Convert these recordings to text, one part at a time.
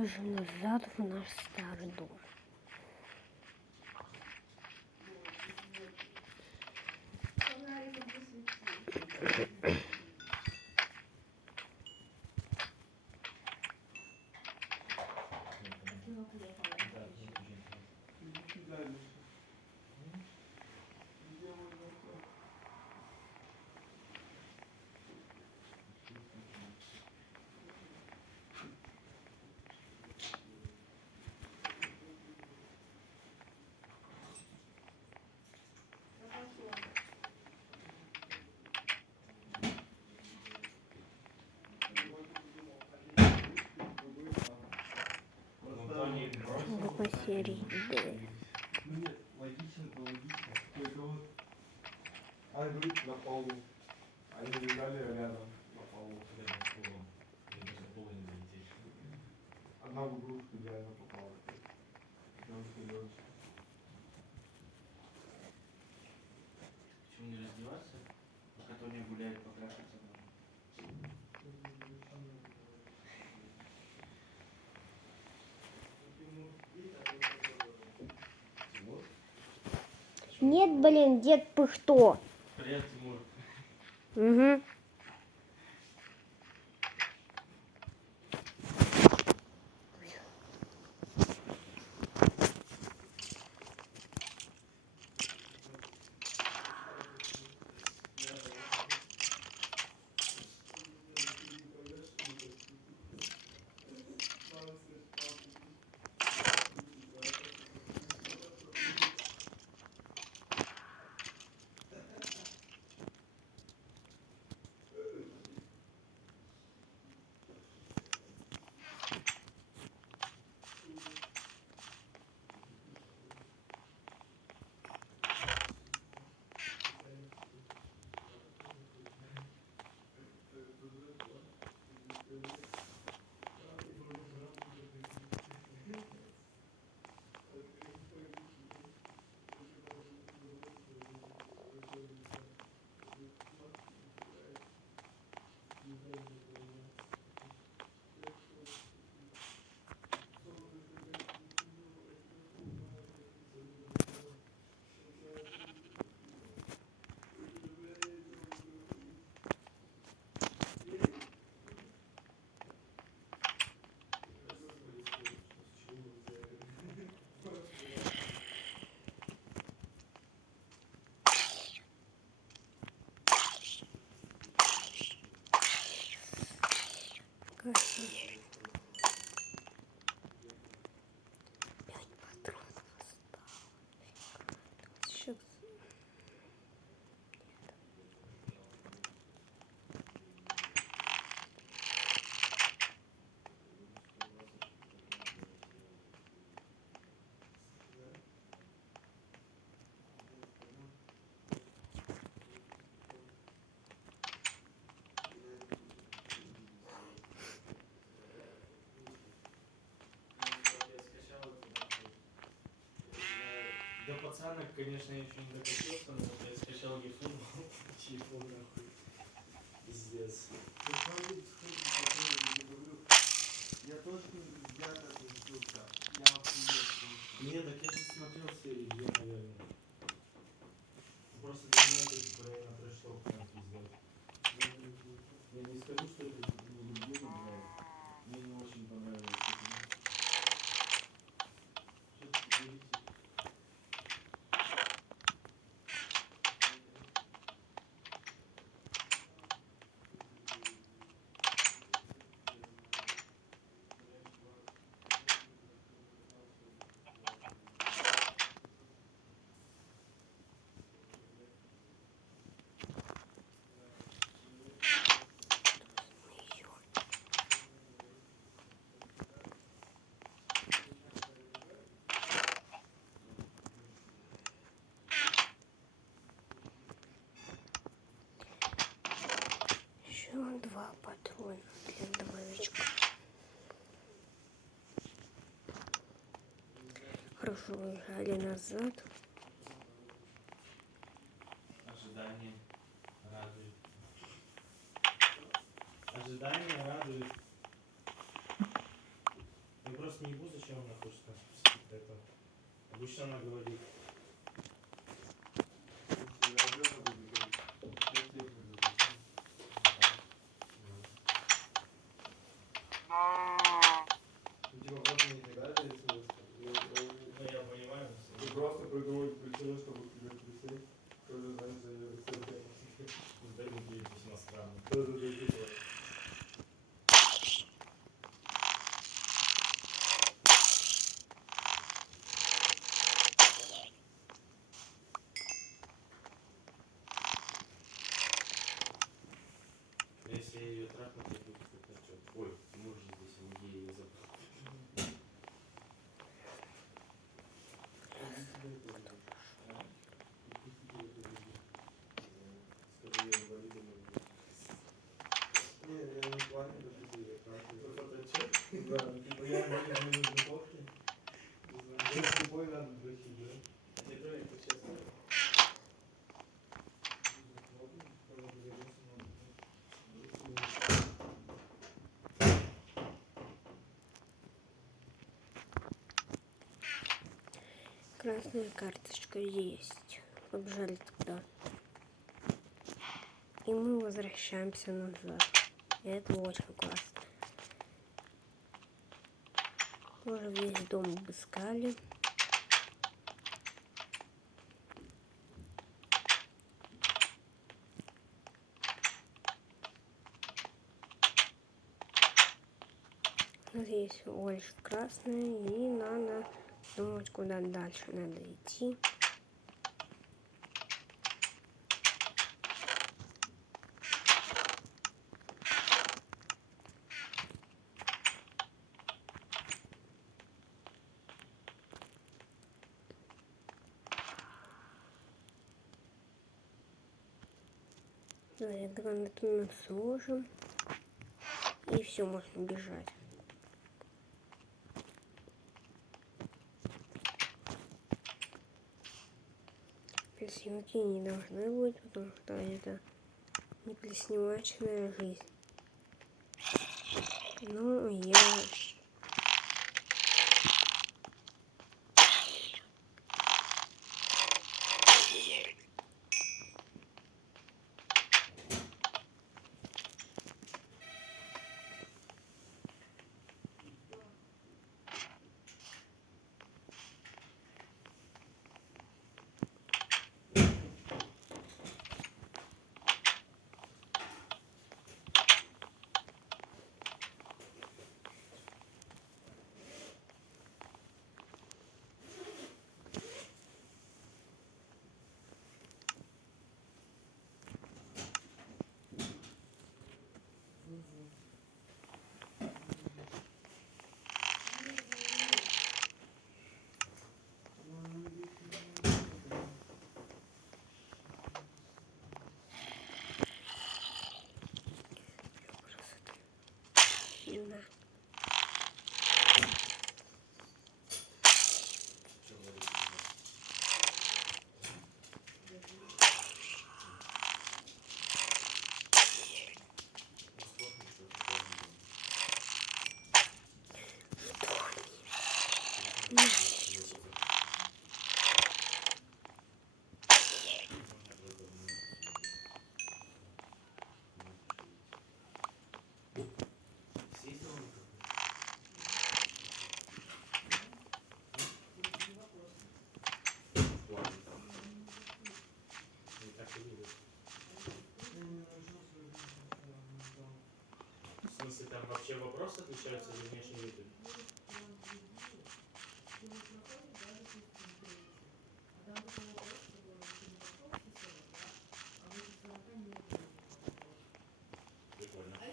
уже назад в наш старый дом. Какой серии? Ну нет, логично, это логично. Только вот она говорит на полу. Они лежали рядом на полу. Рядом с полом. Мне даже в полу не залететь. Одна в игрушку идеально попала. Девушка девочка. Почему не раздеваться? Пока Тоня гуляет, покраситься можно. Нет, блин, дед Пыхто. Привет, Тимур. Угу. Красивее. 5 патронов осталось. Сейчас. До пацанок, конечно, я еще не докатился, но вот я скачал гифу, телефон нахуй. Пиздец. Я тоже взято отключился. Я охуел. Нет, так я же смотрел серию, наверное. Просто для меня это реально трэш-ток, прям пиздец. Я не скажу, что это не люблю, но мне не очень понравилось. Что ты говорите? Еще 2 патрона для дробовичка. Хорошо, уезжали назад. Ожидание радует. Ожидание радует. Я просто не буду, зачем она хочет там это. Обычно она говорит. Типа вот мне не дали смысл. Ну я понимаю. Ты просто придумал причину, чтобы к тебе прийти. Тоже знаешь, за ее рецепты. Да, выглядит весьма странно. Да, типа. Если я ее трахну, то будет как-то отчет. Ой, муж же здесь, а не ей ее забрал. Скажи, я инвалидом или Не, я не в плане даже себе, как ну, фотоотчет? Да, ну типа я инвалид, мне нужны фотки. Я слепой надо дрочить, да? А тебе тоже это честно? Красная карточка есть. Побежали тогда. И мы возвращаемся назад. И это очень классно. Уже весь дом обыскали. У нас есть больше красная, и надо думать, куда дальше надо идти. Да, я гранатомет сложим. И все, можно бежать. Плесневики не должны быть, потому что это не плесневачная жизнь. Ну, я... Да. Что говорить? В смысле, там вообще вопросы отвечаются за внешний вид? Прикольно. А?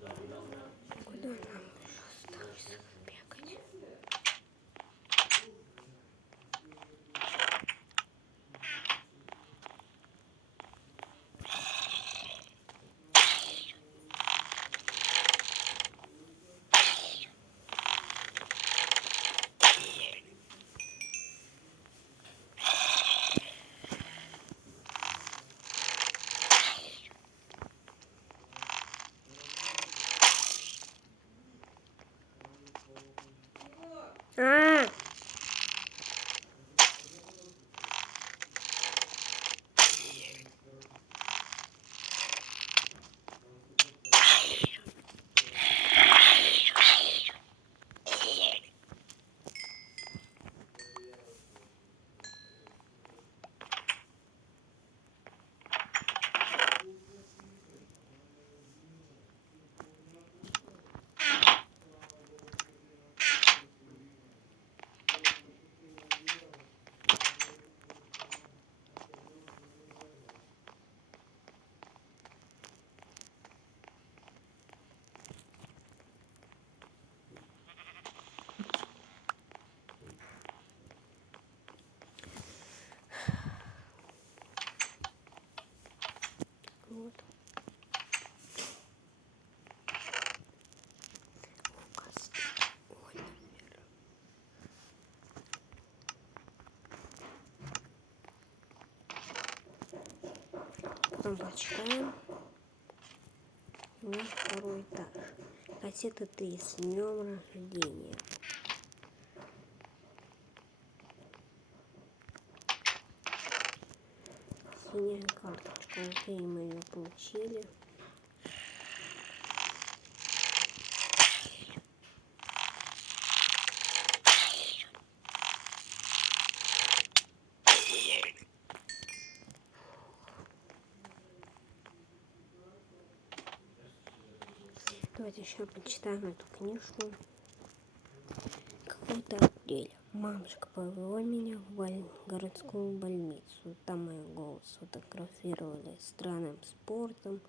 Да, да, да. Куда надо? А! Вот. Лукас. Ой, потом почитаем. У меня второй этаж. Кассета 3 с днем рождения. Синяя карточка. Окей, мы ее получили. Давайте еще почитаем эту книжку. Какой-то апрель. Мамочка повела меня в городскую больницу. Там мой голос сфотографировали странным спортом.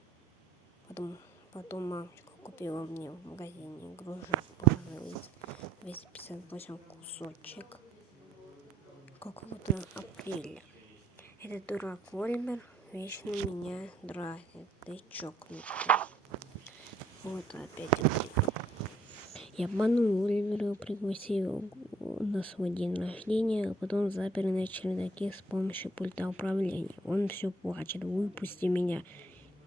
Потом мамочка купила мне в магазине игрушек пазлы 258 кусочек. Какого-то апреля. Этот дурак Ольбер вечно меня дразнит. Ты чокнутый. Вот опять апрель. Я обманул Оливера, пригласил на свой день рождения, а потом запер на чердаке с помощью пульта управления. Он все плачет. Выпусти меня.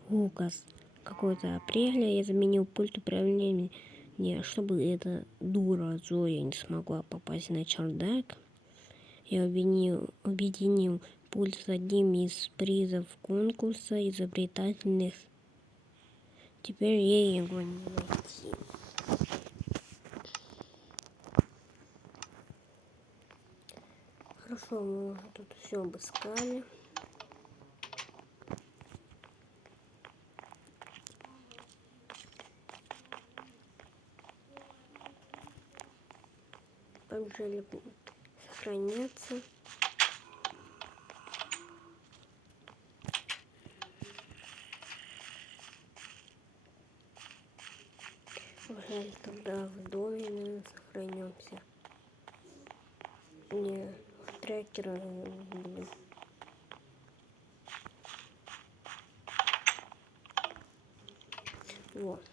Лукас. Какой-то апреля я заменил пульт управления, чтобы эта дура Зоя не смогла попасть на чердак. Я объединил пульт с одним из призов конкурса изобретательных. Теперь ей его не найти. Хорошо, мы уже тут все обыскали. Побежали сохраняться. Побежали тогда в доме, наверное, сохранемся. Не, трекеры были. Вот.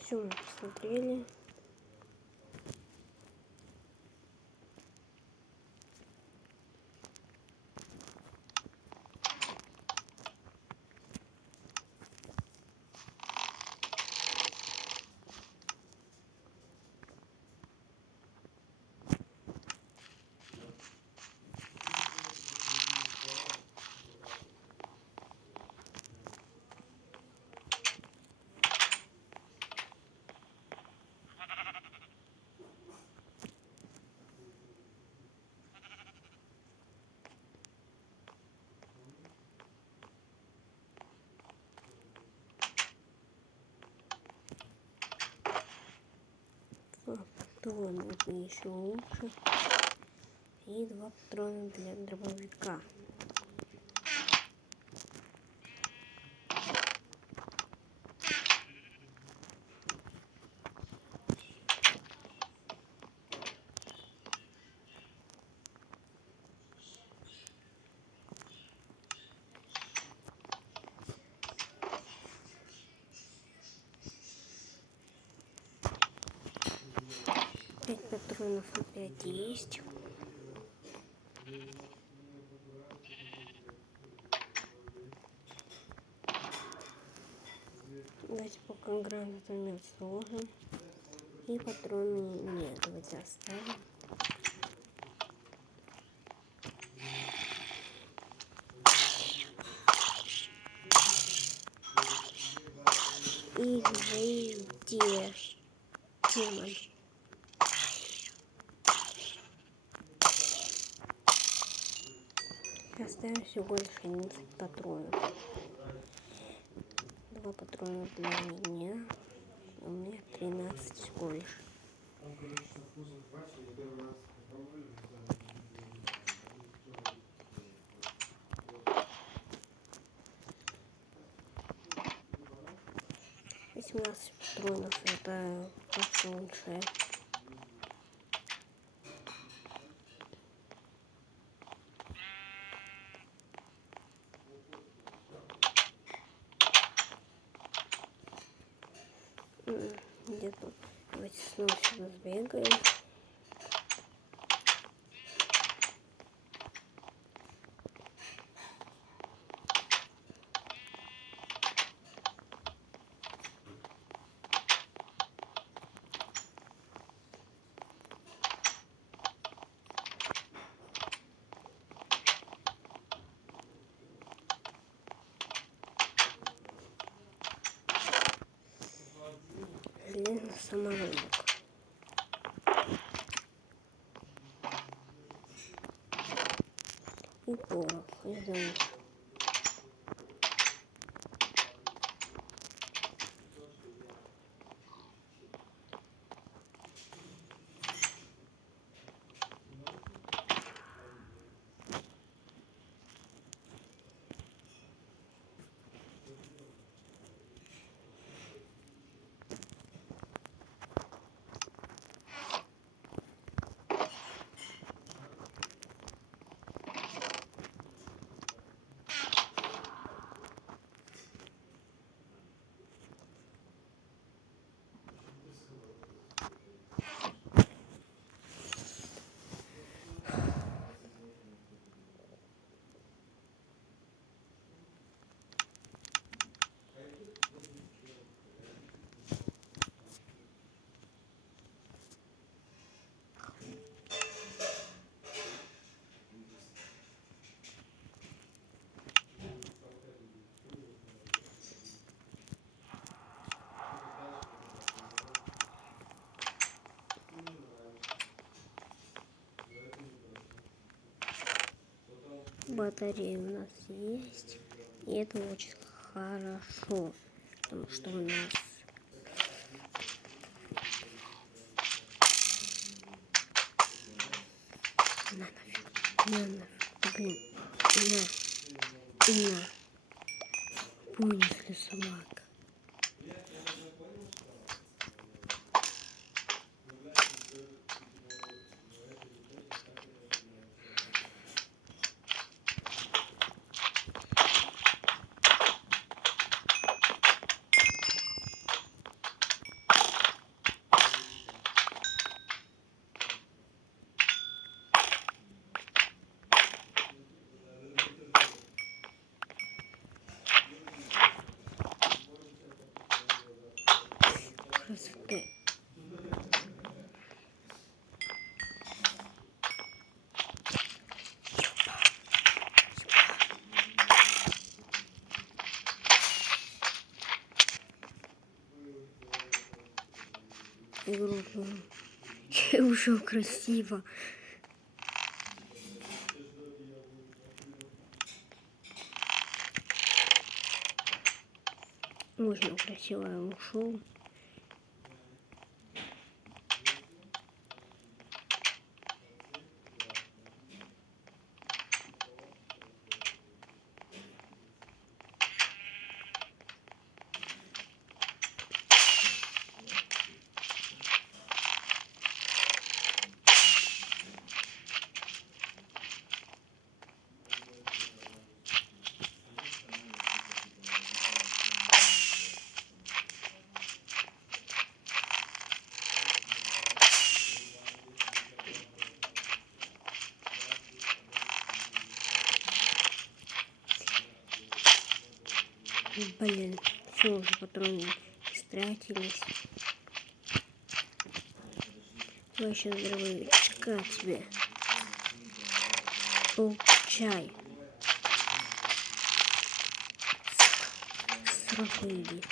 Все мы посмотрели. Патроны еще лучше. И 2 патрона для дробовика. патронов опять есть. Давайте пока гранатомет сложим. И патроны нет, давайте оставим. И выйди, демон. Оставим всего лишь 11 патронов. 2 патрона для меня. У меня 13 всего лишь. Там, короче, со вкусом хватит, я первый раз попробую, не знаю, 18 патронов, это как-то лучше. Где тут? Давайте снова сюда сбегаем. Железный самородок. И порох. Идем. Батареи у нас есть. И это очень хорошо. Потому что у нас блин, понесли собака. Игру и ушел красиво. Очень красиво я ушел. Блин, все уже патроны истратились. Давай сейчас дробовичка тебе. Получай. Сроку иди.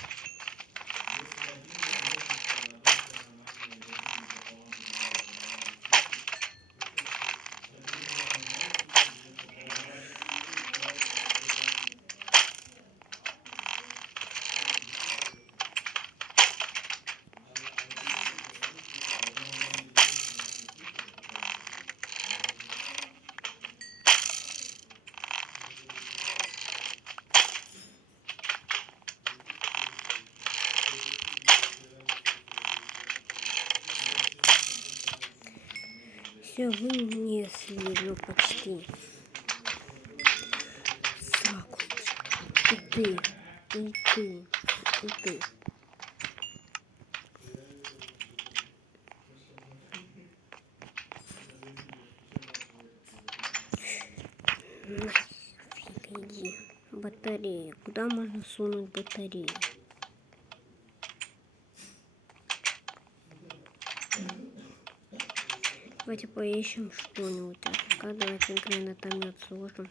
Все вынесли, ну почти. Сраку. И ты, и ты, и ты. Нафиг иди. Батарея. Куда можно сунуть батарею? Давайте поищем что-нибудь. А пока давайте гранатомет сложим.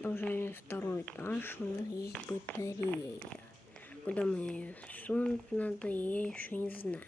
Продолжаем второй этаж. У нас есть батарея. Куда мне ее сунуть надо, я еще не знаю.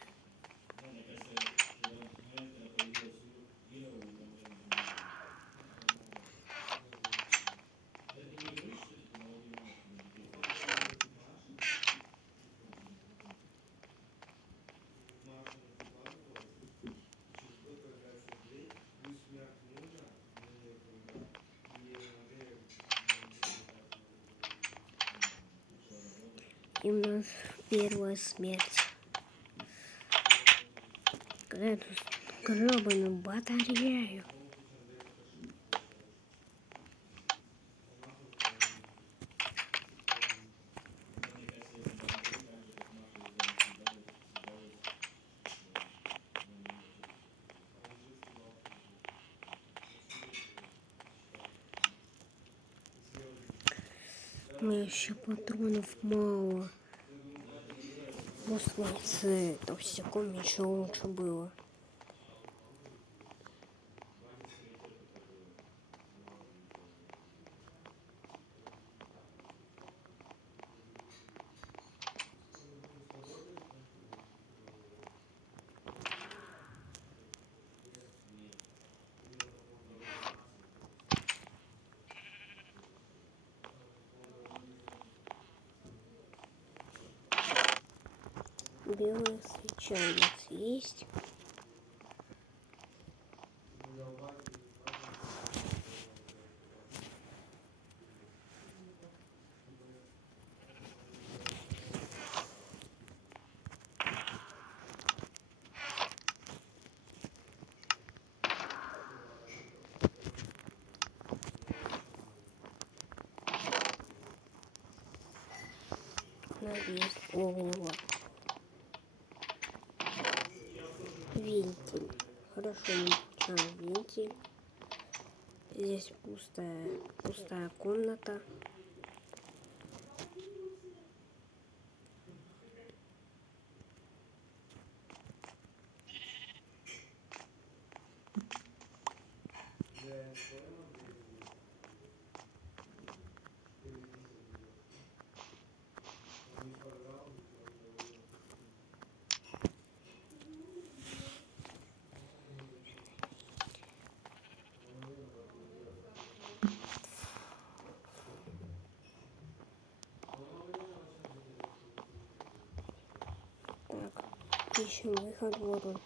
И у нас первая смерть. Эту гребаную батарею. У меня еще патронов мало. После этого всякого еще лучше было. Белая свеча у нас есть. Есть огнево. Вентиль. Хорошо, включаем вентиль. Здесь пустая комната. Так, ищем выход. Вот он.